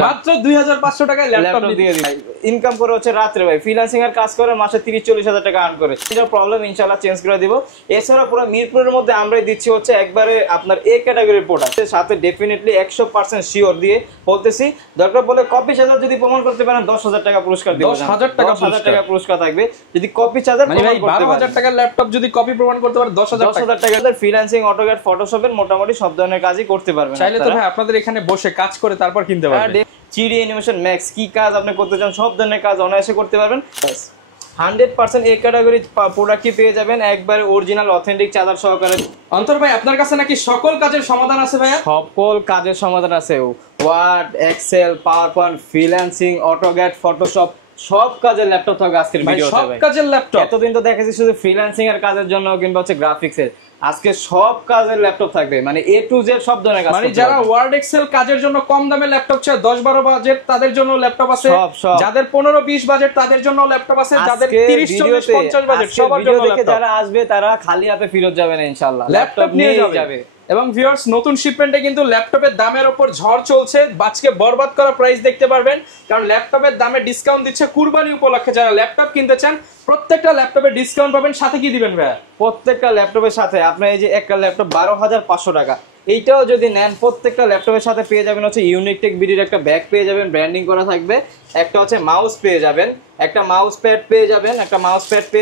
মাত্র 2500 টাকায় ল্যাপটপ দিয়ে দিই। ইনকাম করে হচ্ছে রাত্রে ভাই, ফ্রিল্যান্সিং এর কাজ করে মাসে 30-40 হাজার টাকা আর্ন করে। এটা প্রবলেম ইনশাআল্লাহ চেঞ্জ করে দিব। এছাড়া পুরো মিরপুরের মধ্যে আমরাই দিচ্ছি হচ্ছে একবারে আপনার এ ক্যাটাগরির প্রোডাক্ট, সাথে ডেফিনেটলি 100% শিওর দিয়ে বলতেছি। দরকার বলে কপি চার্জার যদি প্রমাণ করতে পারেন 10,000 টাকা পুরস্কার দিব। 10,000 টাকা পুরস্কার থাকবে যদি কপি চার্জার মানে ভাই 12,000 টাকার ল্যাপটপ যদি কপি প্রমাণ করতে পারে 10,000 টাকা। ফ্রিল্যান্সিং, অটোক্যাড, ফটোশপের মোটামুটি সব ধরনের কাজই করতে পারবেন। চাইলে তো ভাই আপনাদের এখানে বসে কাজ করে তারপর কিনতে পারবেন। 3D অ্যানিমেশন ম্যাক্স কি কাজ আপনি করতে চান সব ধরনের কাজ অনায়াসে করতে পারবেন। 100% এই ক্যাটাগরি প্রোডাক্টই পেয়ে যাবেন একবারে অরিজিনাল অথেন্টিক চার্জার সহকারে। অন্তর ভাই আপনার কাছে নাকি সকল কাজের সমাধান আছে ভাইয়া? সকল কাজের সমাধান আছে। Word, Excel, PowerPoint, freelancing, AutoCAD, Photoshop সব কাজের ল্যাপটপ থাকবে আজকের ভিডিওতে। সব কাজের ল্যাপটপ। এতদিন তো দেখেছি শুধু ফ্রিল্যান্সিং এর কাজের জন্য কিংবা হচ্ছে গ্রাফিক্সের, আজকে সব কাজের ল্যাপটপ থাকবে, মানে এ টু জেড সব ধরনের কাজ। মানে যারা ওয়ার্ড এক্সেল কাজের জন্য কম দামে ল্যাপটপ চায়, 10-12 বাজেট তাদের জন্য ল্যাপটপ আছে, যাদের 15-20 বাজেট তাদের জন্য ল্যাপটপ আছে, যাদের 30-40-50 বাজেট সবার জন্য ল্যাপটপ। যারা আসবে তারা খালি হাতে ফেরত যাবে না ইনশাআল্লাহ, ল্যাপটপ নিয়ে যাবে। এবং ভিউয়ার্স নতুন শিপমেন্টে কিন্তু ল্যাপটপের দামের উপর ঝড় চলছে। আজকে বরবাদ করা প্রাইস দেখতে পারবেন, কারণ ল্যাপটপের দামে ডিসকাউন্ট দিচ্ছে কুরবানি উপলক্ষে। যারা ল্যাপটপ কিনতে চান প্রত্যেকটা ল্যাপটপে ডিসকাউন্ট পাবেন। সাথে কি দিবেন ভাই? প্রত্যেকটা ল্যাপটপের সাথে আপনার এই যে একটা ল্যাপটপ 12,500 টাকা, এইটাও যদি নেন প্রত্যেকটা ল্যাপটপের সাথে পেয়ে যাবেন হচ্ছে ইউনিকটেক বিডির একটা ব্যাগ পেয়ে যাবেন, ব্র্যান্ডিং করা থাকবে, একটা হচ্ছে মাউস পেয়ে যাবেন, একটা মাউস প্যাড পেয়ে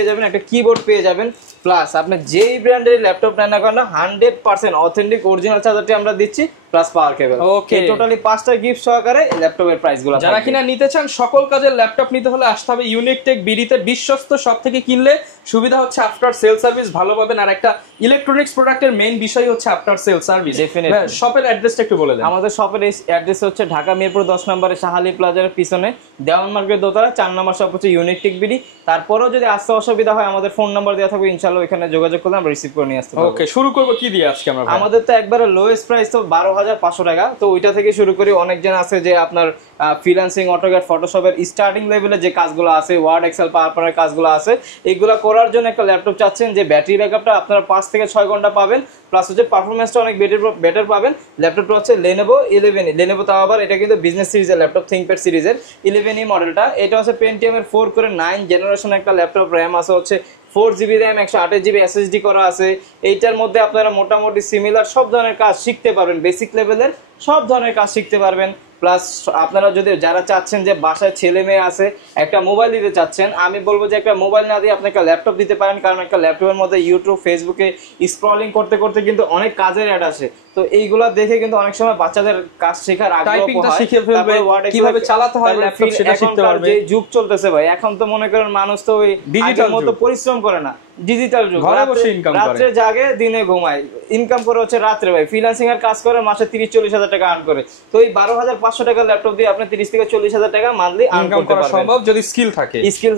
যাবেন, একটা কিবোর্ড পেয়ে যাবেন। প্লাস আপনি যেই ব্র্যান্ডের ল্যাপটপ নেন না কেন 100% অথেন্টিক অরিজিনাল চার্জারটি আমরা দিচ্ছি, প্লাস পাওয়ার কেবল। ওকে, টোটালি 5টা গিফট সহকারে ল্যাপটপের প্রাইসগুলো। যারা কিনা নিতে চান সকল কাজের ল্যাপটপ নিতে হলে আসতে হবে ইউনিকটেক বিডিতে। বিশ্বস্ত সব থেকে কিনলে সুবিধা হচ্ছে আফটার সেল সার্ভিস ভালো পাবেন। আর একটা ইলেকট্রনিক্স প্রোডাক্টের মেইন বিষয় হচ্ছে আফটার সেল সার্ভিস। ডেফিনেটলি। শপের অ্যাড্রেসটা একটু বলে দেন। আমাদের শপের অ্যাড্রেস হচ্ছে ঢাকা মিরপুর 10 নম্বরে শাহালি প্লাজার পিছনে দেওয়ান মার্কেট দোতলা 4 নম্বর শপ হচ্ছে ইউনিকটেক বিডি। তারপরেও যদি আসতে অসুবিধা হয় আমাদের ফোন নাম্বার দেওয়া থাকবে, ইনশাআল্লাহ এখানে যোগাযোগ করলে আমরা রিসিভ করে নিয়ে আসতে পারবো। ওকে, শুরু করব কি দিয়ে আজকে আমরা? আমাদের তো একবারে লোয়েস্ট প্রাইস তো 12,500 টাকা, তো ওইটা থেকে শুরু করি। অনেকজন আছে যে আপনার ফ্রিল্যান্সিং, অটোক্যাড, ফটোশপের স্টার্টিং লেভেলে যে কাজগুলো আছে, ওয়ার্ড, এক্সেল, পাওয়ারপয়েন্টের কাজগুলো আছে, এগুলো করার জন্য একটা ল্যাপটপ চাচ্ছেন যে ব্যাটারি ব্যাকআপটা আপনারা 5 থেকে 6 ঘন্টা পাবেন, প্লাস হচ্ছে পারফরমেন্সটা অনেক বেটার পাবেন। ল্যাপটপটা হচ্ছে Lenovo 11E, Lenovo তাও আবার এটা কিন্তু বিজনেস সিরিজের ল্যাপটপ, থিংকপ্যাড সিরিজের 11E মডেলটা। এটা হচ্ছে Pentium এর 4 করে 9 জেনারেশন একটা ল্যাপটপ, র্যাম আছে হচ্ছে 4GB র্যাম, 128GB SSD করা আছে। এইটার মধ্যে আপনারা মোটামুটি সিমিলার সব ধরনের কাজ শিখতে পারবেন, বেসিক লেভেলের সব ধরনের কাজ শিখতে পারবেন। প্লাস আপনারা যদি যারা চাচ্ছেন যে বাসায় ছেলে মেয়ে আছে একটা মোবাইল দিতে চাচ্ছেন, আমি বলবো যে একটা মোবাইল না দিয়ে আপনি একটা ল্যাপটপ দিতে পারেন, কারণ একটা ল্যাপটপের মধ্যে ইউটিউব, ফেসবুকে স্ক্রলিং করতে করতে কিন্তু অনেক কাজের অ্যাড আসে, তো এইগুলা দেখে কিন্তু অনেক সময় বাচ্চাদের কাজ শেখার আগ্রহ হয়, কিভাবে চালাতে হয় ল্যাপটপ সেটা শিখতে পারবে। যে যুগ চলতেছে ভাই, এখন তো মনে করেন মানুষ তো ওই ডিজিটাল মতো পরিশ্রম করে না, ডিজিটাল যুগ, ঘরে বসে ইনকাম করে, রাতে জাগে দিনে ঘুমায়, ইনকাম করে হচ্ছে রাত্রে ভাই, ফ্রিল্যান্সিং এর কাজ করে মাসে 30-40 হাজার টাকা আর্ন করে। তো এই 12,500 টাকা ল্যাপটপ দিয়ে আপনি 30 থেকে 40 হাজার টাকা মান্থলি ইনকাম করা সম্ভব যদি স্কিল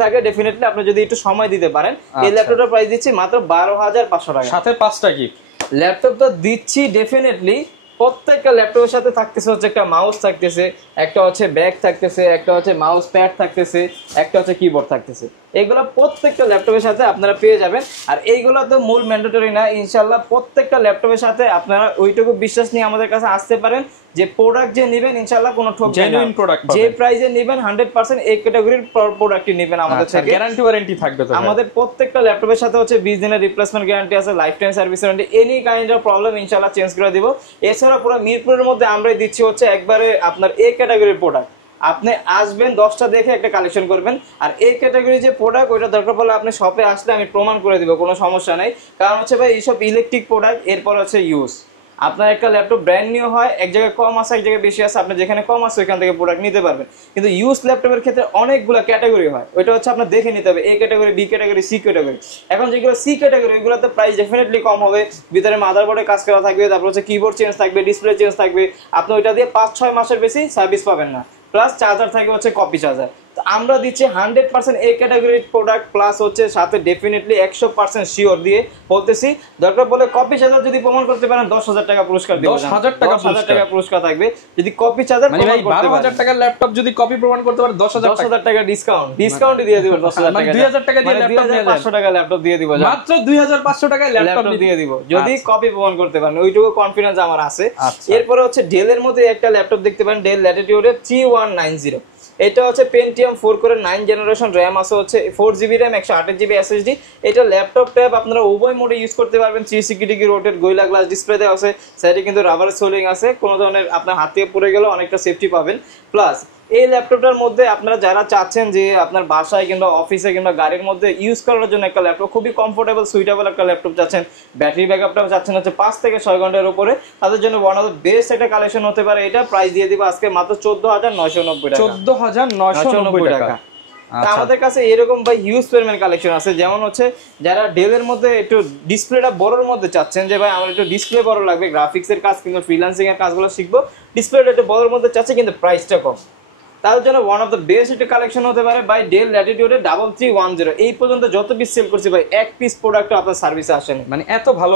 থাকে। ডেফিনেটলি আপনি যদি একটু সময় দিতে পারেন। এই ল্যাপটপটার প্রাইস দিচ্ছি মাত্র 12,500 টাকা, সাথে 5টা গিফট। ল্যাপটপটা দিচ্ছি ডেফিনেটলি। প্রত্যেকটা ল্যাপটপের সাথে থাকতেছে হচ্ছে একটা মাউস থাকতেছে, একটা হচ্ছে ব্যাগ থাকতেছে, একটা হচ্ছে মাউস প্যাড থাকতেছে, একটা হচ্ছে কিবোর্ড থাকতেছে। এইগুলো প্রত্যেকটা ল্যাপটপের সাথে আপনারা পেয়ে যাবেন। আর এইগুলো তো মূল ম্যান্ডেটরি না, ইনশাল্লাহ প্রত্যেকটা ল্যাপটপের সাথে আপনারা ওইটুকু বিশ্বাস নিয়ে আমাদের কাছে আসতে পারেন যে প্রোডাক্ট যে নেবেন ইনশাল্লাহ কোনো ঠকবে না, জেনুইন প্রোডাক্ট যে প্রাইসে নেবেন 100% এই ক্যাটাগরির প্রোডাক্টই নেবেন আমাদের থেকে। গ্যারান্টি ওয়ারেন্টি থাকবে তো আমাদের প্রত্যেকটা ল্যাপটপের সাথে হচ্ছে 20 দিনের রিপ্লেসমেন্ট গ্যারান্টি আছে, life time service warranty, any kind of problem ইনশাল্লাহ চেঞ্জ করে দিব। এছাড়া পুরো মিরপুরের মধ্যে আমরাই দিচ্ছি হচ্ছে একবারে আপনার এই ক্যাটাগরির প্রোডাক্ট, আপনি আসবেন 10টা দেখে একটা কালেকশন করবেন। আর এই ক্যাটাগরি যে প্রোডাক্ট ওইটা দরকার পড়লে আপনি শপে আসলে আমি প্রমাণ করে দিব, কোনো সমস্যা নেই। কারণ হচ্ছে ভাই এইসব ইলেকট্রিক প্রোডাক্ট, এরপর হচ্ছে ইউজ, আপনার একটা ল্যাপটপ ব্র্যান্ড নিউ হয়, এক জায়গায় কম আছে এক জায়গায় বেশি আছে, আপনি যেখানে কম আছে ওইখান থেকে প্রোডাক্ট নিতে পারবেন। কিন্তু ইউজ ল্যাপটপের ক্ষেত্রে অনেকগুলো ক্যাটাগরি হয়, ওইটা হচ্ছে আপনার দেখে নিতে হবে A category, B category, C category. এখন যেগুলো সি ক্যাটাগরি ওইগুলোতে প্রাইস ডেফিনেটলি কম হবে, ভিতরে মাদারবোর্ডে কাজ করা থাকবে, তারপর হচ্ছে কিবোর্ড চেঞ্জ থাকবে, ডিসপ্লে চেঞ্জ থাকবে, আপনি ওইটা দিয়ে 5-6 মাসের বেশি সার্ভিস পাবেন না। প্লাস চার্জার থাকে হচ্ছে কপি চার্জার। আমরা দিচ্ছি 100% এই ক্যাটাগরির প্রোডাক্ট প্লাস হচ্ছে সাথে ডেফিনেটলি 100% শিওর দিয়ে বলতেছি, দরকার বলে কপি চার্জার যদি প্রমাণ করতে পারেন 10,000 টাকা পুরস্কার দিব। 10,000 টাকা পুরস্কার থাকবে যদি কপি চার্জার মানে ভাই 12,000 টাকার ল্যাপটপ যদি কপি প্রমাণ করতে পারে 10,000 টাকা ডিসকাউন্ট দিয়ে দিব। 10,000 টাকা 2,000 টাকা দিয়ে ল্যাপটপ নিয়ে 500 টাকা ল্যাপটপ দিয়ে দিব, মাত্র 2,500 টাকায় ল্যাপটপ দিয়ে দিব যদি কপি প্রমাণ করতে পারেন, ওইটুকু কনফিডেন্স আমার আছে। এরপরে হচ্ছে ডেলের মধ্যে একটা ল্যাপটপ দেখতে পারেন, ডেল ল্যাটিটিউডের 3190। এটা হচ্ছে পেন্টিয়াম 4 কোরের 9 জেনারেশন, র্যাম আছে হচ্ছে 4GB র্যাম, 128GB SSD। এটা ল্যাপটপ ট্যাব আপনারা উভয় মোডে ইউজ করতে পারবেন। 360 degree rotate gorilla glass display দেওয়া আছে, সাইডে কিন্তু রাবার সোলিং আছে, কোনো ধরনের আপনার হাত থেকে পড়ে গেলেও অনেকটা সেফটি পাবেন। প্লাস এই ল্যাপটপটার মধ্যে আপনারা যারা চাচ্ছেন যে আপনার বাসায় কিংবা অফিসে কিংবা গাড়ির মধ্যে ইউজ করার জন্য একটা ল্যাপটপ খুবই কমফোর্টেবল সুইটেবল একটা ল্যাপটপ চাচ্ছেন, ব্যাটারি ব্যাকআপটা চাচ্ছেন হচ্ছে 5 থেকে 6 ঘন্টার উপরে, তাদের জন্য ওয়ান অফ দ্য বেস্ট একটা কালেকশন হতে পারে। এটা প্রাইস দিয়ে দিব আজকে মাত্র 14,990 টাকা। 14,990 টাকা। আমাদের কাছে এরকম ভাই হিউজ পরিমাণ কালেকশন আছে, যেমন হচ্ছে যারা ডেলের মধ্যে একটু ডিসপ্লেটা বড়র মধ্যে চাচ্ছেন যে ভাই আমার একটু ডিসপ্লে বড় লাগবে, গ্রাফিক্সের কাজ কিংবা ফ্রিল্যান্সিং এর কাজগুলো শিখবো, ডিসপ্লেটা একটু বড়র মধ্যে চাচ্ছে কিন্তু প্রাইসটা কম, তাদের জন্য ওয়ান অফ দ্য বেস্ট একটা কালেকশন হতে পারে বাই ডেল ল্যাটিটিউডে 3310। এই পর্যন্ত যত পিস সেল করছি ভাই এক পিস প্রোডাক্ট আপনার সার্ভিসে আসেনি, মানে এত ভালো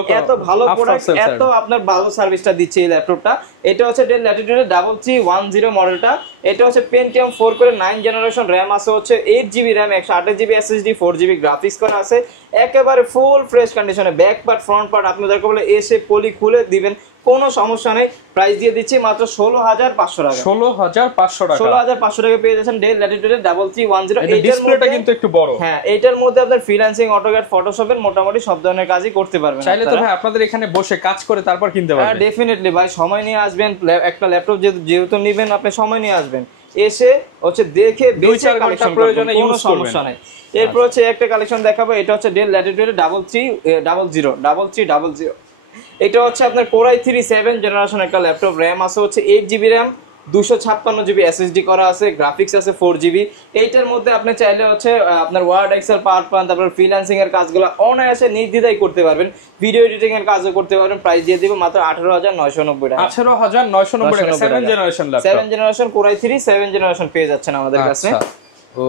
প্রোডাক্ট, এত আপনার ভালো সার্ভিসটা দিচ্ছে এই ল্যাপটপটা। এটা হচ্ছে ডেল ল্যাটিটিউডে 3310 মডেলটা। এটা হচ্ছে পেন্টিয়াম 4 করে 9 জেনারেশন, র্যাম আছে হচ্ছে 8GB RAM, 128GB SSD, 4GB graphics করা আছে, একেবারে ফুল ফ্রেশ কন্ডিশনে। ব্যাক পার্ট ফ্রন্ট পার্ট আপনি দরকার বলে এসে পলি খুলে দিবেন, কোনো সমস্যা নেই। প্রাইস দিয়ে দিচ্ছি মাত্র 16,500 টাকা। 16,500 টাকা পেয়ে যাচ্ছেন ডেল ল্যাটিটিউডে 3310। এই ডিসপ্লেটা কিন্তু একটু বড়। হ্যাঁ, এইটার মধ্যে আপনার ফ্রিল্যান্সিং, অটোক্যাড, ফটোশপের মোটামুটি সব ধরনের কাজই করতে পারবেন। চাইলে তো ভাই আপনাদের এখানে বসে কাজ করে তারপর কিনতে পারবেন। হ্যাঁ ডেফিনেটলি ভাই, সময় নিয়ে আসবেন, একটা ল্যাপটপ যেহেতু নেবেন আপনি সময় নিয়ে আসবেন, এসে হচ্ছে দেখে বেচে কালেকশন প্রয়োজনে ইউজ করবেন, সমস্যা নাই। এরপর হচ্ছে একটা কালেকশন দেখাবো, এটা হচ্ছে ডেল ল্যাটিটিউডে 3300। এটা হচ্ছে আপনার Core i3 7 জেনারেশন একটা ল্যাপটপ, র্যাম আছে হচ্ছে 8GB র্যাম, 256GB SSD করা আছে, গ্রাফিক্স আছে 4GB। এইটার মধ্যে আপনি চাইলে হচ্ছে আপনার ওয়ার্ড, এক্সেল, পাওয়ার পয়েন্ট, তারপর ফ্রিল্যান্সিং এর কাজগুলো অনায়াসে নির্দ্বিধায় করতে পারবেন, ভিডিও এডিটিং এর কাজও করতে পারবেন। প্রাইস দিয়ে দিব মাত্র 18,990 টাকা। 18,990 টাকা 7 generation laptop, 7 generation Core i3 7 generation পেয়ে যাচ্ছেন আমাদের কাছে।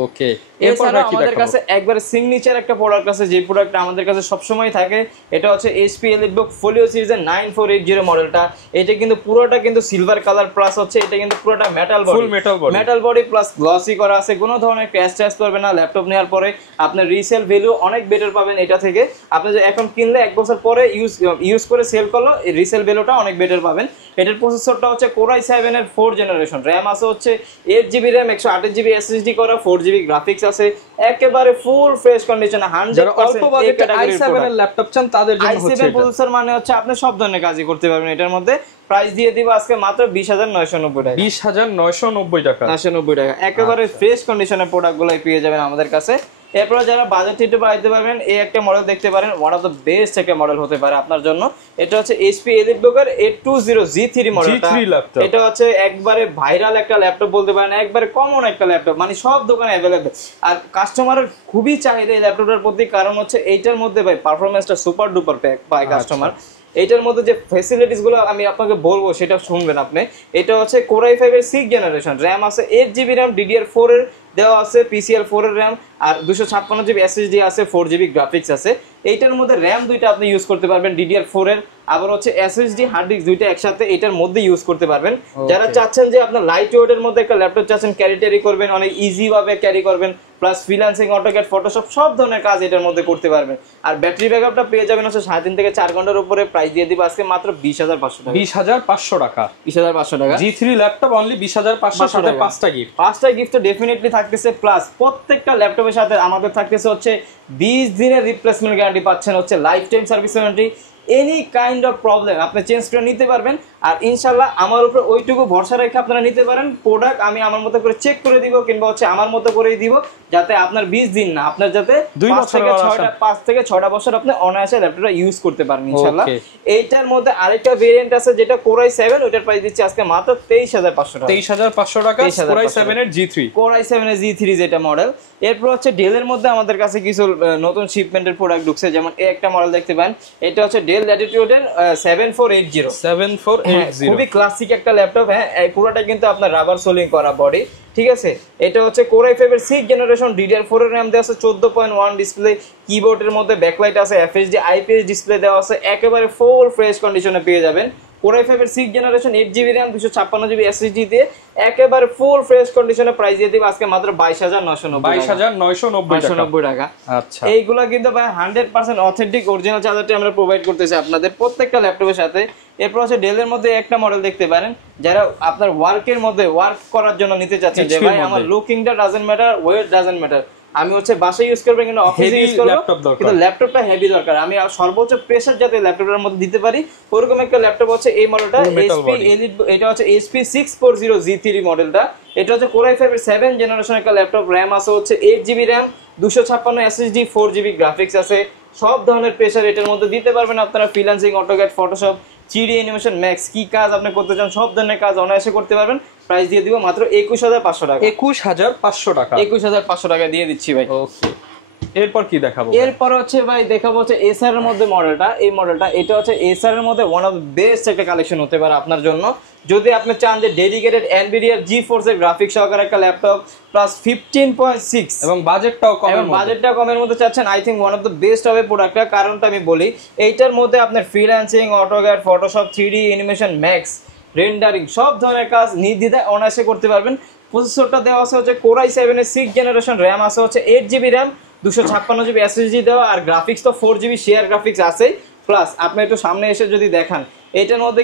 ওকে, এরপর আমাদের কাছে একবারে সিগনেচার একটা প্রোডাক্ট আছে, যে প্রোডাক্টটা আমাদের কাছে সবসময় থাকে। এটা হচ্ছে HP EliteBook Folio সিরিজের 9480 মডেলটা। এটা কিন্তু পুরোটা কিন্তু সিলভার কালার, প্লাস হচ্ছে এটা কিন্তু পুরোটা মেটাল বডি, ফুল মেটাল বডি প্লাস গ্লসি করা আছে। কোনো ধরনের ক্র্যাশ ট্যাশ করবে না। ল্যাপটপ নেওয়ার পরে আপনার রিসেল ভ্যালু অনেক বেটার পাবেন এটা থেকে। আপনি যে এখন কিনলে 1 বছর পরে ইউজ করে সেল করলো, রিসেল ভ্যালুটা অনেক বেটার পাবেন। এটার প্রসেসরটা হচ্ছে Core i7 এর 4 জেনারেশন, র্যাম আছে হচ্ছে 8GB র্যাম, 128GB SSD করা, 4GB গ্রাফিক্স আছে, একেবারে ফুল ফ্রেশ কন্ডিশনে 100% অল্প বাজেটে i7 এর ল্যাপটপ চান তাদের জন্য হচ্ছে i7 প্রসেসর, মানে হচ্ছে আপনি সব ধরনের কাজই করতে পারবেন এটার মধ্যে। প্রাইস দিয়ে দিব আজকে মাত্র 20,990 টাকা। 20,990 টাকা, 990 টাকা। একেবারে ফ্রেশ কন্ডিশনের প্রোডাক্টগুলোই পেয়ে যাবেন আমাদের কাছে। এরপর যারা বাজেট একটু বাড়াইতে পারবেন, এই একটা মডেল দেখতে পারেন, ওয়ান অফ দ্য বেস্ট একটা মডেল হতে পারে আপনার জন্য। এটা হচ্ছে HP EliteBook এর 820 G3 মডেলটা। এটা হচ্ছে একবারে ভাইরাল একটা ল্যাপটপ বলতে পারেন, একবারে কমন একটা ল্যাপটপ, মানে সব দোকানে অ্যাভেলেবেল। আর কাস্টমারের খুবই চাহিদা এই ল্যাপটপটার প্রতি, কারণ হচ্ছে এইটার মধ্যে ভাই পারফরম্যান্সটা সুপার ডুপার পায় কাস্টমার। এইটার মধ্যে যে ফ্যাসিলিটিস গুলো আমি আপনাকে বলবো সেটা শুনবেন আপনি। এটা হচ্ছে Core i5 এর 6 জেনারেশন, র্যাম আছে 8GB র্যাম, DDR4 এর দেওয়া আছে, PCL4 এর র্যাম, আর 256GB SSD আছে, 4GB গ্রাফিক্স আছে। এইটার মধ্যে র্যাম দুইটা আপনি ইউজ করতে পারবেন DDR4 এর, আবার হচ্ছে SSD হার্ড ডিস্ক দুইটা একসাথে এটার মধ্যে ইউজ করতে পারবেন। যারা চাচ্ছেন যে আপনার লাইট ওয়েটের মধ্যে একটা ল্যাপটপ চাচ্ছেন, ক্যারি করবেন, অনেক ইজি ভাবে ক্যারি করবেন, প্লাস ফ্রিল্যান্সিং, অটোক্যাড, ফটোশপ সব ধরনের কাজ এটার মধ্যে করতে পারবেন। আর ব্যাটারি ব্যাকআপটা পেয়ে যাবেন হচ্ছে 3.5 থেকে 4 ঘন্টার উপরে। প্রাইস দিয়ে দিব আজকে মাত্র 20,500 টাকা। 20,500 টাকা, 20,500 টাকা। G3 ল্যাপটপ অনলি 20,500 সাথে 5টা গিফট। 5টা গিফট তো ডেফিনেটলি থাকতেছে, প্লাস প্রত্যেকটা ল্যাপটপের সাথে আমাদের থাকতেছে হচ্ছে 20 দিনের রিপ্লেসমেন্ট গ্যারান্টি পাচ্ছেন, হচ্ছে life time service warranty. Any kind of problem আপনি চেঞ্জ করে নিতে পারবেন। আর ইনশাল্লাহ আমার উপর ওইটুকু ভরসা রেখে আপনারা নিতে পারেন। প্রোডাক্ট আমি আমার মতো করে চেক করে দিব, কিংবা হচ্ছে আমার মতো করেই দিব, যাতে আপনার 20 দিন না, আপনার যাতে 5 থেকে 6টা বছর আপনি অনায়াসে ল্যাপটপটা ইউজ করতে পারেন ইনশাল্লাহ। এইটার মধ্যে আরেকটা ভেরিয়েন্ট আছে যেটা Core i7, ওটার প্রাইস দিচ্ছি আজকে মাত্র 23,500 টাকা। 23,500 টাকা Core i7 এর G3, Core i7 এর G3 যেটা মডেল। এরপর হচ্ছে ডেলের মধ্যে আমাদের কাছে কিছু নতুন শিপমেন্টের প্রোডাক্ট ঢুকছে, যেমন এই একটা মডেল দেখতে পান। এটা হচ্ছে ডেল ল্যাটিটিউড এর 7480 খুবই ক্লাসিক একটা ল্যাপটপ। হ্যাঁ, এই পুরোটা কিন্তু আপনার রাবার সোলিং করা বডি, ঠিক আছে। এটা হচ্ছে Core i5 এর 6th জেনারেশন, DDR4 এর RAM দেওয়া আছে, 14.1 ডিসপ্লে, কিবোর্ডের মধ্যে ব্যাকলাইট আছে, FHD IPS ডিসপ্লে দেওয়া আছে, একেবারে ফুল ফ্রেশ কন্ডিশনে পেয়ে যাবেন। Core i5 এর 6th generation 8GB RAM 256GB SSD দিয়ে একেবারে ফুল ফ্রেশ কন্ডিশনে প্রাইস দিয়ে দিব আজকে মাত্র 22,990 টাকা। আচ্ছা, এইগুলা কিন্তু ভাই 100% অথেন্টিক অরিজিনাল চার্জারটি আমরা প্রোভাইড করতেছি আপনাদের প্রত্যেকটা ল্যাপটপের সাথে। এরপর হচ্ছে ডেলের মধ্যে একটা মডেল দেখতে পারেন, যারা আপনার ওয়ার্কের মধ্যে ওয়ার্ক করার জন্য নিতে চাচ্ছেন যে ভাই আমার লুকিংটা doesn't matter, weight doesn't matter, আমি হচ্ছে বাসায় ইউজ করব কিন্তু অফিসে ইউজ করব, কিন্তু ল্যাপটপটা হেভি দরকার, আমি সর্বোচ্চ প্রেসার যাতে ল্যাপটপের মধ্যে দিতে পারি ওরকম একটা ল্যাপটপ হচ্ছে এই মডেলটা HP Elite। এটা হচ্ছে HP 640G3 মডেলটা। এটা হচ্ছে Core i5 এর 7th জেনারেশন একটা ল্যাপটপ, RAM আছে হচ্ছে 8GB RAM, 256 SSD, 4GB graphics আছে। সব ধরনের প্রেসার এটার মধ্যে দিতে পারবেন আপনারা। Freelancing, AutoCAD, Photoshop, 3D animation, max কি কাজ আপনি করতে চান সব ধরনের কাজ অনায়াসে করতে পারবেন। প্রাইস দিয়ে দিব মাত্র 21,500 টাকা। 21,500 টাকা, 21,500 টাকা দিয়ে দিচ্ছি ভাই। ওকে, এরপর কি দেখাবো? এরপর হচ্ছে ভাই দেখাবো হচ্ছে এসআর এর মধ্যে মডেলটা। এই মডেলটা এটা হচ্ছে এসআর এর মধ্যে ওয়ান অফ দ্য বেস্ট একটা কালেকশন হতে পারে আপনার জন্য, যদি আপনি চান যে ডেডিকেটেড NVIDIA GeForce এর গ্রাফিক্স সহকারে একটা ল্যাপটপ প্লাস 15.6 এবং বাজেটটাও কমের মধ্যে চাচ্ছেন। I think one of the best হবে প্রোডাক্টটা। কারণটা আমি বলি, এইটার মধ্যে আপনার freelancing, AutoCAD, Photoshop, 3D animation, max, rendering সব ধরনের কাজ নির্দ্বিধায় অনায়াসে করতে পারবেন। প্রসেসরটা দেওয়া আছে হচ্ছে Core i7 এর 6th জেনারেশন, RAM আছে হচ্ছে 8GB RAM, 256GB SSD দেওয়া, আর গ্রাফিক্স তো 4GB শেয়ার গ্রাফিক্স আছে। প্লাস আপনি একটু সামনে এসে যদি দেখান, এটার মধ্যে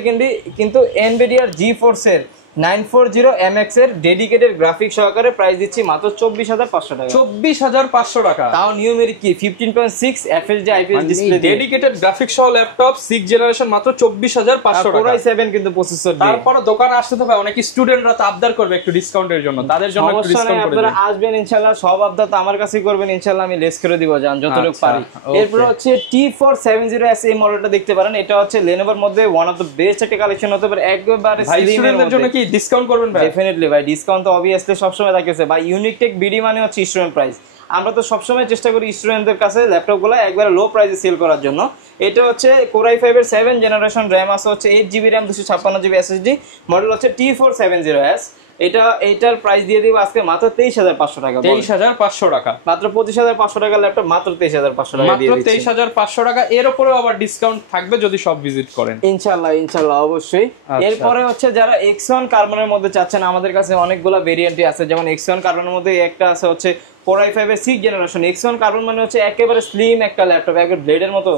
কিন্তু NVIDIA GeForce এর 940 MX এর ডেডিকেটেড গ্রাফিক্স সহকারে প্রাইস দিচ্ছি মাত্র 24,500 টাকা। 24,500 টাকা, তাও নিউমেরিক কি 15.6 FHD IPS display, dedicated graphics সহ ল্যাপটপ 6th জেনারেশন মাত্র 24,500 টাকা। Core i7 কিন্তু প্রসেসর। তারপর দোকানে আসতে তো ভাই অনেক স্টুডেন্টরা তো আবদার করবে একটু ডিসকাউন্টের জন্য, তাদের জন্য একটু ডিসকাউন্ট করে আপনারা আসবেন ইনশাআল্লাহ, সব আবদার তো আমার কাছেই করবেন ইনশাআল্লাহ, আমি লেস করে দিব জান যতটুকু পারি। এরপর হচ্ছে T470S এই মডেলটা দেখতে পারেন। এটা হচ্ছে Lenovoর মধ্যে ওয়ান অফ দ্য বেস্ট একটা কালেকশন হতে পারে, একবারে স্টুডেন্টদের জন্য কি ডিসকাউন্ট করবেন ভাই? ডেফিনেটলি ভাই, ডিসকাউন্ট তো অবভিয়াসলি সবসময় থাকতেছে ভাই। ইউনিকটেক বিডি মানে হচ্ছে স্টুডেন্ট প্রাইস, আমরা তো সবসময় চেষ্টা করি স্টুডেন্টদের কাছে ল্যাপটপগুলো একবারে লো প্রাইসে সেল করার জন্য। এটা হচ্ছে Core i5 এর 7th জেনারেশন, RAM আছে হচ্ছে 8GB RAM, 256GB SSD, model হচ্ছে T470S। এটার প্রাইস দিয়ে দিব আজকে মাত্র 23,500 টাকা। 23,500 টাকা, মাত্র 25,500 টাকা ল্যাপটপ, মাত্র 23,500 টাকা দিয়ে দিচ্ছি। 23,500 টাকা। এর উপরেও আবার ডিসকাউন্ট থাকবে যদি সব ভিজিট করেন ইনশাআল্লাহ অবশ্যই। এরপরে হচ্ছে যারা X1 কার্বনের মধ্যে চাচ্ছেন, আমাদের কাছে অনেকগুলো ভেরিয়েন্টই আছে। যেমন X1 কার্বনের মধ্যে একটা আছে হচ্ছে Core i5 এর 6th জেনারেশন। X1 কার্বন মানে হচ্ছে একেবারে স্লিম একটা ল্যাপটপ, একবার ব্লেডের মতো,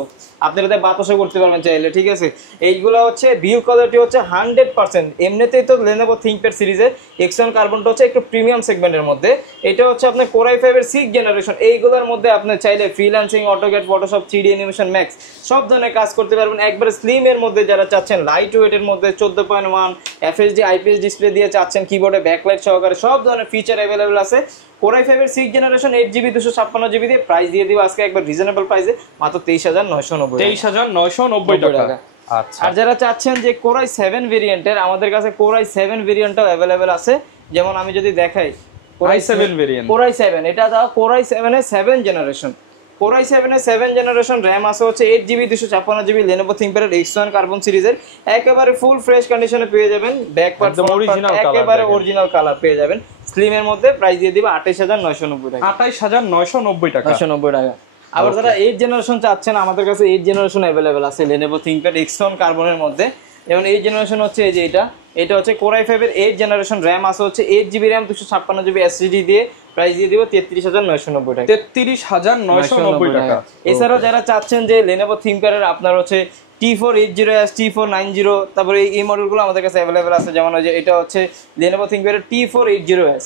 আপনি এটাতে বাতাসও করতে পারবেন চাইলে, ঠিক আছে। এইগুলো হচ্ছে বিল্ড কোয়ালিটি হচ্ছে 100%। এমনিতেই তো Lenovo ThinkPad সিরিজের X1 কার্বনটা হচ্ছে একটু প্রিমিয়াম সেগমেন্টের মধ্যে। এটা হচ্ছে আপনার Core i5 এর 6th জেনারেশন। এইগুলোর মধ্যে আপনি চাইলে freelancing, AutoCAD, Photoshop, 3D animation, max সব ধরনের কাজ করতে পারবেন একবারে স্লিম এর মধ্যে। যারা চাচ্ছেন লাইট ওয়েটের মধ্যে 14.1 FHD IPS ডিসপ্লে দিয়ে চাচ্ছেন, কিবোর্ডে ব্যাকলাইট সহকারে সব ধরনের ফিচার অ্যাভেলেবল আছে। Core i5 এর 6th জেনারেশন 8GB 256GB দিয়ে প্রাইস দিয়ে দিব আজকে একবার রিজনেবল প্রাইসে মাত্র 23,990 টাকা। আচ্ছা, আর যারা চাচ্ছেন যে Core i7 ভেরিয়েন্টের, আমাদের কাছে Core i7 ভেরিয়েন্টটাও अवेलेबल আছে। যেমন আমি যদি দেখাই Core i7 variant, Core i7 এটা দাও Core i7 এর 7th জেনারেশন। Core i7 এর 7th জেনারেশন, RAM আছে হচ্ছে 8GB 256GB, Lenovo ThinkPad X1 carbon সিরিজের একেবারে ফুল ফ্রেশ কন্ডিশনে পেয়ে যাবেন। ব্যাক পার্ট একেবারে অরিজিনাল কালার পেয়ে যাবেন স্লিম এর মধ্যে। প্রাইস দিয়ে দিব 28,990 টাকা। 28,990 টাকা। আবার যারা 8th জেনারেশন চাচ্ছেন, আমাদের কাছে 8th জেনারেশন अवेलेबल আছে Lenovo ThinkPad X1 কার্বনের মধ্যে। যেমন 8th জেনারেশন হচ্ছে এই যে এটা হচ্ছে Core i5 এর 8th জেনারেশন, RAM আছে হচ্ছে 8GB RAM, 256GB SSD দিয়ে প্রাইস দিয়ে দিব 33,990 টাকা। 33,990 টাকা। এছাড়াও যারা চাচ্ছেন যে Lenovo ThinkPad এর আপনার হচ্ছে T480S, T490, তারপরে এই মডেলগুলো আমাদের কাছে अवेलेबल আছে। যেমন ওই যে এটা হচ্ছে Lenovo ThinkPad এর T480S,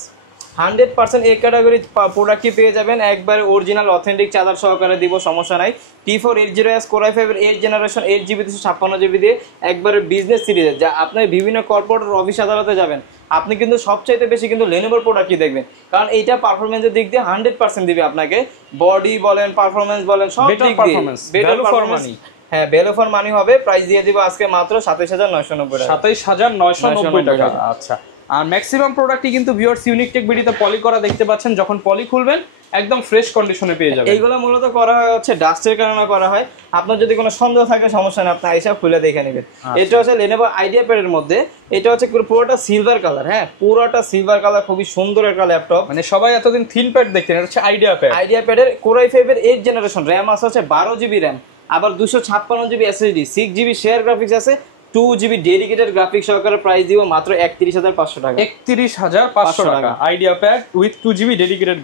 100% এই ক্যাটাগরি প্রোডাক্টই পেয়ে যাবেন একবার অরিজিনাল অথেন্টিক চার্জার সহকারে দিব, সমস্যা নাই। T480S Core i5 এর 8th জেনারেশন, 8GB 256GB দিয়ে একবারে বিজনেস সিরিজের, যা আপনি বিভিন্ন কর্পোরেট অফিস আদালতে যাবেন, আপনি কিন্তু সবচাইতে বেশি কিন্তু Lenovoর প্রোডাক্টই দেখবেন, কারণ এইটা পারফরম্যান্সের দিক দিয়ে 100% দিবে আপনাকে। বডি বলেন, পারফরম্যান্স বলেন, সব দিক দিয়ে বেটার পারফরম্যান্স। হ্যাঁ, ভ্যালু ফর মানি হবে। প্রাইস দিয়ে দিব আজকে মাত্র 27,990 টাকা। 27,990 টাকা। আচ্ছা, আর ম্যাক্সিমাম প্রোডাক্টই কিন্তু ভিউয়ার্স ইউনিক টেক বিডিতে পলি করা দেখতে পাচ্ছেন, যখন পলি খুলবেন একদম ফ্রেশ কন্ডিশনে পেয়ে যাবেন। এইগুলো মূলত করা হয় হচ্ছে ডাস্টের কারণে করা হয়। আপনার যদি কোনো সন্দেহ থাকে সমস্যা নেই, আপনি আইসা খুলে দেখে নেবেন। এটা হচ্ছে Lenovo IdeaPad এর মধ্যে, এটা হচ্ছে পুরোটা সিলভার কালার। হ্যাঁ, পুরোটা সিলভার কালার, খুবই সুন্দর একটা ল্যাপটপ। মানে সবাই এতদিন থিনপ্যাড দেখতেন, এটা হচ্ছে IdeaPad এর Core i5 এর 8 জেনারেশন, র‍্যাম আছে হচ্ছে 12 জিবি র‍্যাম, আবার 256 GB SSD, 6 GB share graphics আছে, 2 জিবি ডেডিকেটেড গ্রাফিক্স সহকারে প্রাইস দিব মাত্র 31,500 টাকা। 31,500 টাকা IdeaPad with 2 GB dedicated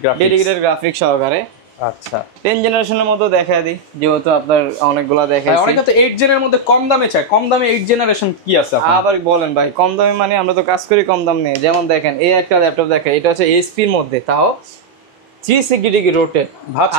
graphics সহকারে। আচ্ছা, 10 জেনারেশনের মধ্যে দেখা দিই, যেহেতু আপনার অনেকগুলো দেখাইছি। অনেকে তো 8 জেনের মধ্যে কম দামে চায়, কম দামে 8 জেনারেশন কি আছে আপনার? আবার বলেন ভাই কম দামে, মানে আমরা তো কাজ করি কম দাম নেই। যেমন দেখেন এই একটা ল্যাপটপ দেখেন, এটা হচ্ছে HP এর মধ্যে, তাও 360 ডিগ্রি রোটেট ভাঁজ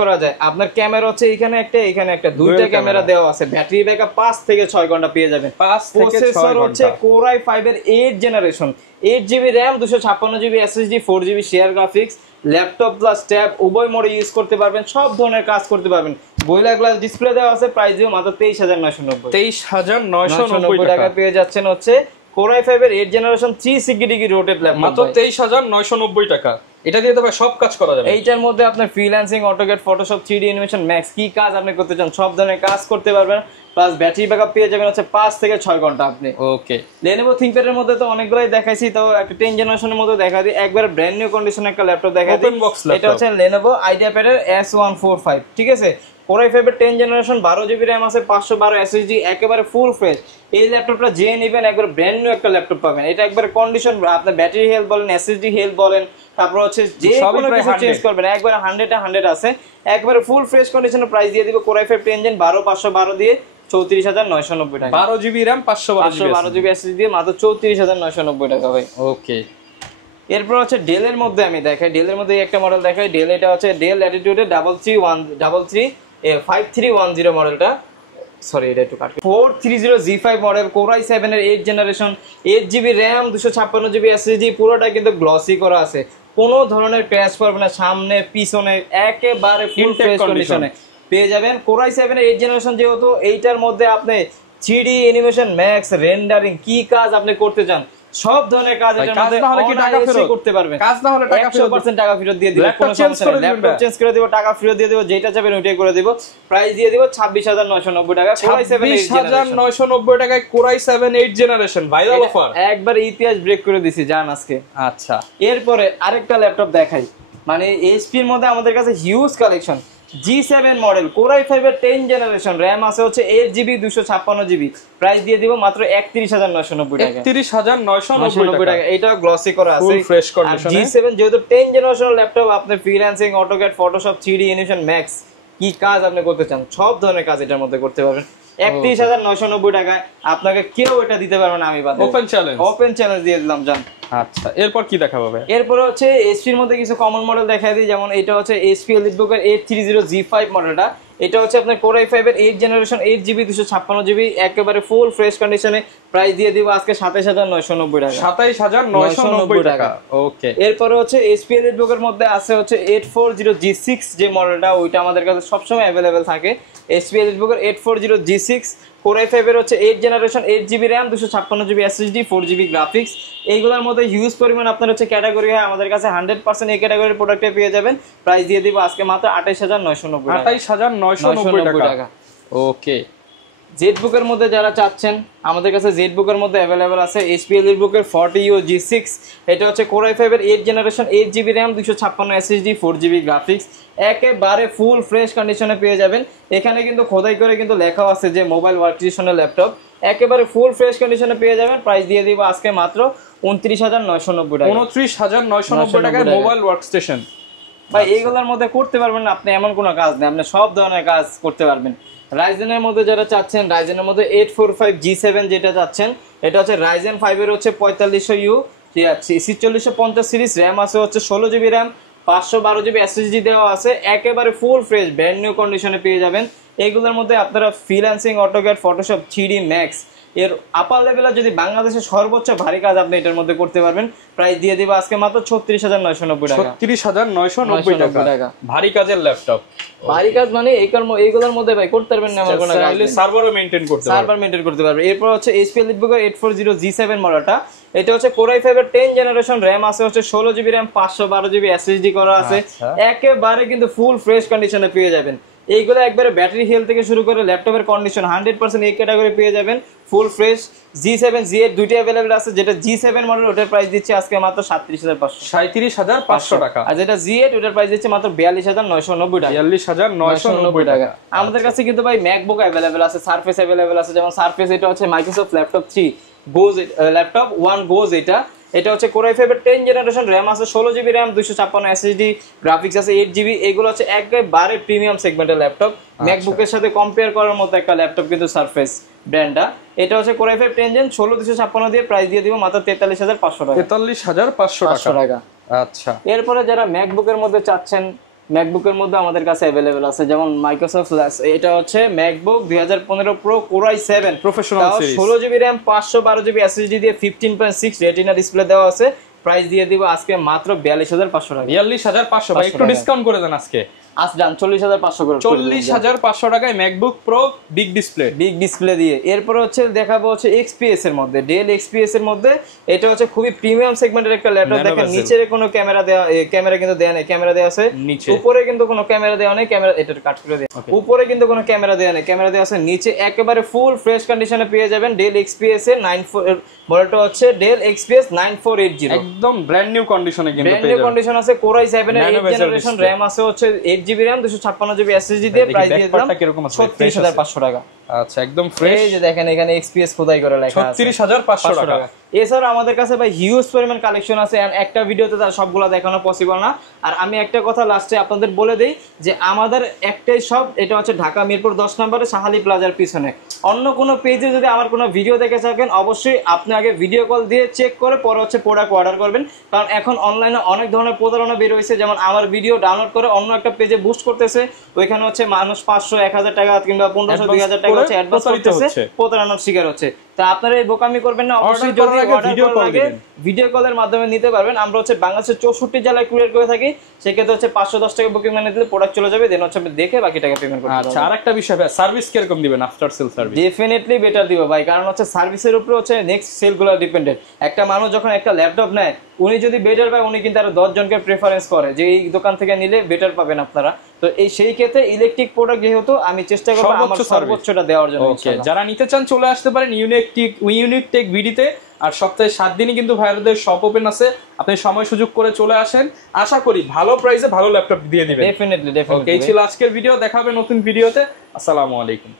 করা যায়। আপনার ক্যামেরা হচ্ছে এখানে একটা, এখানে একটা, দুইটা ক্যামেরা দেওয়া আছে। ব্যাটারি ব্যাকআপ 5 থেকে 6 ঘন্টা পেয়ে যাবেন। প্রসেসর হচ্ছে Core i5 এর 8 generation, 8 GB RAM, 256 GB SSD, 4 GB share graphics, laptop plus tab উভয় মোডে ইউজ করতে পারবেন, সব ধরনের কাজ করতে পারবেন। বইলা গ্লাস ডিসপ্লে দেওয়া আছে, প্রাইস দিও মাত্র 23,990 টাকা পেয়ে যাচ্ছেন হচ্ছে Core i5 এর 8 জেনারেশন 360 ডিগ্রি রোটেট ল্যাপটপ মাত্র 23,990 টাকা। এটা দিয়ে তবে সব কাজ করা যাবে। এইটার মধ্যে আপনার freelancing, AutoCAD, Photoshop, 3D animation, max কি কাজ আপনি করতে চান সব ধরনের কাজ করতে পারবেন। প্লাস ব্যাটারি ব্যাকআপ পেয়ে যাবেন হচ্ছে 5 থেকে 6 ঘন্টা আপনি। ওকে, Lenovo ThinkPad এর মধ্যে তো অনেকগুলাই দেখাইছি, তো একটা 10 জেনারেশনের মধ্যে দেখা দিই, একবার ব্র্যান্ড নিউ কন্ডিশনে একটা ল্যাপটপ দেখা দিই। এটা হচ্ছে Lenovo IdeaPad এর S145, ঠিক আছে। Core i5 এর 10 জেনারেশন, 12 জিবি র‍্যাম আছে, 512 SSD, একেবারে ফুল ফ্রেশ। এই ল্যাপটপটা যে নেবেন একবার ব্র্যান্ড নিউ একটা ল্যাপটপ পাবেন। এটা একবার কন্ডিশন, আপনার ব্যাটারি হেলথ বলেন, SSD হেলথ বলেন, তারপর হচ্ছে যে কোনো কিছু চেঞ্জ করবেন একবার 100 আছে, একবারে ফুল ফ্রেশ কন্ডিশনে প্রাইস দিয়ে দিব Core i5 10 জেন 12512 দিয়ে 34,990 টাকা। 12 জিবি র‍্যাম, 512 জিবি SSD দিয়ে মাত্র 34,990 টাকা ভাই। ওকে, এরপর হচ্ছে ডেল এর মধ্যে আমি দেখাই, ডেল এর মধ্যে একটা মডেল দেখাই। ডেল, এটা হচ্ছে ডেল ল্যাটিটিউড 5310 মডেলটা, সরি এটা একটু কাট, 430 G5 মডেল, Core i7 এর 8 generation, 8 GB RAM, 256 GB SSD, পুরোটা কিন্তু গ্লসি করা আছে, কোনো ধরনের ক্র্যাশ করবে না, সামনে পিছনে একেবারে ফুল ফ্রেশ কন্ডিশনে পেয়ে যাবেন। Core i7 এর 8 জেনারেশন, যেহেতু এইটার মধ্যে আপনি 3D অ্যানিমেশন, ম্যাক্স, রেন্ডারিং কি কাজ আপনি করতে চান সব ধরনের কাজ এটার মধ্যে করতে পারবেন। কাজ না হলে টাকা 100% টাকা ফেরত দিয়ে দিব, কোনো সমস্যা নেই। ল্যাপটপ চেঞ্জ করে দিব, টাকা ফেরত দিয়ে দিব, যেটা চাইবেন ওইটাই করে দিব। প্রাইস দিয়ে দিব 26,990 টাকা। Core i7 26,990 টাকায় Core i7 8 generation, viral offer, একবার ইতিহাস ব্রেক করে দিছি জান আজকে। আচ্ছা, এরপরে আরেকটা ল্যাপটপ দেখাই, মানে HP এর মধ্যে আমাদের কাছে huge collection. G7 model, Core i5 এর 10 জেনারেশন, র‍্যাম আছে হচ্ছে 8 জিবি, 256 জিবি, প্রাইস দিয়ে দিব মাত্র 31,990 টাকা। 31,990 টাকা। এটা গ্লসি করা আছে, ফুল ফ্রেশ কন্ডিশনে। G7 যেহেতু 10 জেনারেশন ল্যাপটপ, আপনি freelancing, AutoCAD, Photoshop, 3D animation, max কি কাজ আপনি করতে চান সব ধরনের কাজ এটার মধ্যে করতে পারবেন। 31,990 টাকায় আপনাকে কেউ এটা দিতে পারবে না, আমি বাদ। ওপেন চ্যালেঞ্জ দিয়ে দিলাম জান। আচ্ছা, এরপর কি দেখাবো ভাই? এরপর হচ্ছে HP এর মধ্যে কিছু কমন মডেল দেখাই দিই, যেমন এটা হচ্ছে HP EliteBook এর 830 G5 মডেলটা। এটা হচ্ছে আপনার Core i5 এর 8 জেনারেশন, 8 জিবি, 256 জিবি, একেবারে ফুল ফ্রেশ কন্ডিশনে। প্রাইস দিয়ে দিব আজকে 27,990 টাকা। 27,990 টাকা। ওকে, এরপর হচ্ছে HP EliteBook এর মধ্যে আছে হচ্ছে 840 G6 যে মডেলটা, ওইটা আমাদের কাছে সবসময় অ্যাভেলেবেল থাকে। HP EliteBook এর 840 G6, Core i5 এর হচ্ছে 8 generation, 8 GB RAM, 256 GB SSD, 4 GB graphics. এইগুলোর মধ্যে হিউজ পরিমাণ আপনার হচ্ছে ক্যাটাগরি হয়, আমাদের কাছে 100% এই ক্যাটাগরির প্রোডাক্টে পেয়ে যাবেন। প্রাইস দিয়ে দিব আজকে মাত্র 28,990 টাকা। 28,990 টাকা। ওকে, ZBook এর মধ্যে যারা চাচ্ছেন, আমাদের কাছে ZBook এর মধ্যে অ্যাভেলেবেল আছে HP EliteBook এর 40U G6। এটা হচ্ছে Core i5 এর 8 generation, 8 GB RAM, 256 SSD, 4 GB graphics, একেবারে ফুল ফ্রেশ কন্ডিশনে পেয়ে যাবেন। এখানে কিন্তু খোদাই করে কিন্তু লেখা আছে যে মোবাইল ওয়ার্কস্টেশনের ল্যাপটপ, একেবারে ফুল ফ্রেশ কন্ডিশনে পেয়ে যাবেন। প্রাইস দিয়ে দিব আজকে মাত্র 29,990 টাকা। 29,990 টাকায় মোবাইল ওয়ার্কস্টেশন। ভাই এইগুলোর মধ্যে করতে পারবেন না আপনি, এমন কোনো কাজ নেই, আপনি সব ধরনের কাজ করতে পারবেন। রাইজেনের মধ্যে যারা চাচ্ছেন, রাইজেনের মধ্যে 845 G7 যেটা চাচ্ছেন, এটা হচ্ছে রাইজেন 5 এর হচ্ছে 4500U 4650 সিরিজ, র‍্যাম আছে হচ্ছে 16 জিবি র‍্যাম, 512 জিবি SSD দেওয়া আছে, একেবারে ফুল ফ্রেশ ব্র্যান্ড নিউ কন্ডিশনে পেয়ে যাবেন। এইগুলোর মধ্যে আপনারা freelancing, AutoCAD, Photoshop, 3D max এর আপার লেভেলে যদি বাংলাদেশের সর্বোচ্চ ভারী কাজ আপনি এটার মধ্যে করতে পারবেন, প্রাইস দিয়ে দিব আজকে মাত্র 36,990 টাকা। 36,990 টাকা ভারী কাজের ল্যাপটপ। ভারী কাজ মানে এইগুলোর মধ্যে ভাই করতে পারবেন না, আমার কোনো কাজ নেই, সার্ভারও মেইনটেইন করতে পারবেন, সার্ভার মেইনটেইন করতে পারবেন। এরপর হচ্ছে HP EliteBook 840 G7 মডেলটা, এটা হচ্ছে Core i5 এর 10 জেনারেশন, RAM আছে হচ্ছে 16GB RAM, 512GB SSD করা আছে, একেবারে কিন্তু ফুল ফ্রেশ কন্ডিশনে পেয়ে যাবেন। এইগুলো একবারে ব্যাটারি হেলথ থেকে শুরু করে ল্যাপটপের কন্ডিশন 100% এই ক্যাটাগরি পেয়ে যাবেন ফুল ফ্রেশ। G7 G8 দুইটা अवेलेबल আছে, যেটা G7 মডেল ওটার প্রাইস দিচ্ছে আজকে মাত্র 37,500 টাকা, আর যেটা G8 ওটার প্রাইস দিচ্ছে মাত্র 42,990 টাকা। 42,990 টাকা। আমাদের কাছে কিন্তু ভাই ম্যাকবুক अवेलेबल আছে, সারফেস अवेलेबल আছে, যেমন সারফেস এটা হচ্ছে মাইক্রোসফট ল্যাপটপ 3 গোজ ল্যাপটপ 1 গোজ, এটা হচ্ছে Core i5 এর 10 জেনারেশন, RAM আছে 16GB RAM, 256 SSD, গ্রাফিক্স আছে 8GB। এগুলো হচ্ছে একেবারে প্রিমিয়াম সেগমেন্টের ল্যাপটপ, ম্যাকবুকের সাথে কম্পেয়ার করার মতো একটা ল্যাপটপ কিন্তু সারফেস ব্র্যান্ডটা। এটা হচ্ছে Core i5 10 জেন 16256 দিয়ে প্রাইস দিয়ে দিব মাত্র 43,500 টাকা। 43,500 টাকা। আচ্ছা, এরপরে যারা ম্যাকবুকের মধ্যে চাচ্ছেন, ম্যাকবুকের মধ্যে আমাদের কাছে अवेलेबल আছে, যেমন মাইক্রোসফট এটা হচ্ছে MacBook 2015 pro Core i7 professional series, 16GB RAM, 512GB SSD দিয়ে 15.6 রেটিনা ডিসপ্লে দেওয়া আছে, প্রাইস দিয়ে দিব আজকে মাত্র 42,500 টাকা। 42,500 ভাই, একটু ডিসকাউন্ট করে দেন আজকে। ডান 40,500 করে, 40,500 টাকায় ম্যাকবুক প্রো বিগ ডিসপ্লে দিয়ে। এরপর হচ্ছে দেখাবো হচ্ছে XPS এর মধ্যে, ডেল XPS এর মধ্যে, এটা হচ্ছে খুবই প্রিমিয়াম সেগমেন্টের একটা ল্যাপটপ। দেখেন নিচে কোনো ক্যামেরা দেওয়া, ক্যামেরা কিন্তু দেয়া নেই, ক্যামেরা দেওয়া আছে নিচে, উপরে কিন্তু কোনো ক্যামেরা দেওয়া নেই, ক্যামেরা এটা কাট করে দেয়া, উপরে কিন্তু কোনো ক্যামেরা দেওয়া নেই, ক্যামেরা দেওয়া আছে নিচে, একেবারে ফুল ফ্রেশ কন্ডিশনে পেয়ে যাবেন ডেল XPS এর 94 মডেলটা হচ্ছে ডেল XPS 9480, একদম ব্র্যান্ড নিউ কন্ডিশনে কিন্তু ব্র্যান্ড নিউ কন্ডিশন আছে। Core i7 এর 8 জেনারেশন, RAM আছে হচ্ছে 8GB RAM, 256GB SSD দিয়ে প্রাইস দিয়ে দিলাম 36,500 টাকা। আচ্ছা, একদম ফ্রেশ। এই যে দেখেন এখানে XPS খোদাই করে লেখা আছে 36,500 টাকা। এছাড়া আমাদের কাছে ভাই হিউজ পরিমাণ কালেকশন আছে, এন্ড একটা ভিডিওতে তার সবগুলো দেখানো পসিবল না। আর আমি একটা কথা লাস্টে আপনাদের বলে দেই যে আমাদের একটাই শপ, এটা হচ্ছে ঢাকা মিরপুর 10 নম্বরে শাহালি প্লাজার পিছনে। অন্য কোনো পেজে যদি আমার কোনো ভিডিও দেখে থাকেন, অবশ্যই আপনি আগে ভিডিও কল দিয়ে চেক করে পরে হচ্ছে প্রোডাক্ট অর্ডার করবেন, কারণ এখন অনলাইনে অনেক ধরনের প্রতারণা বের হয়েছে। যেমন আমার ভিডিও ডাউনলোড করে অন্য একটা পেজে বুস্ট করতেছে, ওইখানে হচ্ছে মানুষ 500 1000 টাকা কিংবা 1500 2000 টাকা হচ্ছে অ্যাডভান্স করতেছে, প্রতারণার শিকার হচ্ছে। তা আপনারা এই বোকামি করবেন না, অবশ্যই যদি ভিডিও কলের মাধ্যমে নিতে পারবেন। আমরা হচ্ছে বাংলাদেশের 64 জেলায় কুরিয়ার করে থাকি, সেক্ষেত্রে হচ্ছে 510 টাকা বুকিং মানে দিলে প্রোডাক্ট চলে যাবে, দেন হচ্ছে দেখে বাকি টাকা পেমেন্ট করতে হবে। আচ্ছা, আরেকটা বিষয় ভাই, সার্ভিস কিরকম দিবেন? After sale service definitely better দিব ভাই, কারণ হচ্ছে সার্ভিসের উপরে হচ্ছে নেক্সট সেলগুলো ডিপেন্ডেন্ট। একটা মানুষ যখন একটা ল্যাপটপ নেয়, উনি যদি বেটার পায়, উনি কিন্তু আরো 10 জনকে প্রেফারেন্স করে যে এই দোকান থেকে নিলে বেটার পাবেন আপনারা। তো এই সেই ক্ষেত্রে ইলেকট্রিক প্রোডাক্ট যেহেতু আমি চেষ্টা করব আমার সর্বোচ্চটা দেওয়ার জন্য। ওকে, যারা নিতে চান চলে আসতে পারেন ইউনিক টেক ভিডিতে। আর সপ্তাহে 7 দিনই কিন্তু ভাইয়াদের শপ ওপেন আছে, আপনি সময় সুযোগ করে চলে আসেন, আশা করি ভালো প্রাইসে ভালো ল্যাপটপ দিয়ে দিবেন। ডেফিনেটলি। ওকে, এই ছিল আজকের ভিডিও, দেখা হবে নতুন ভিডিওতে। আসসালামু আলাইকুম।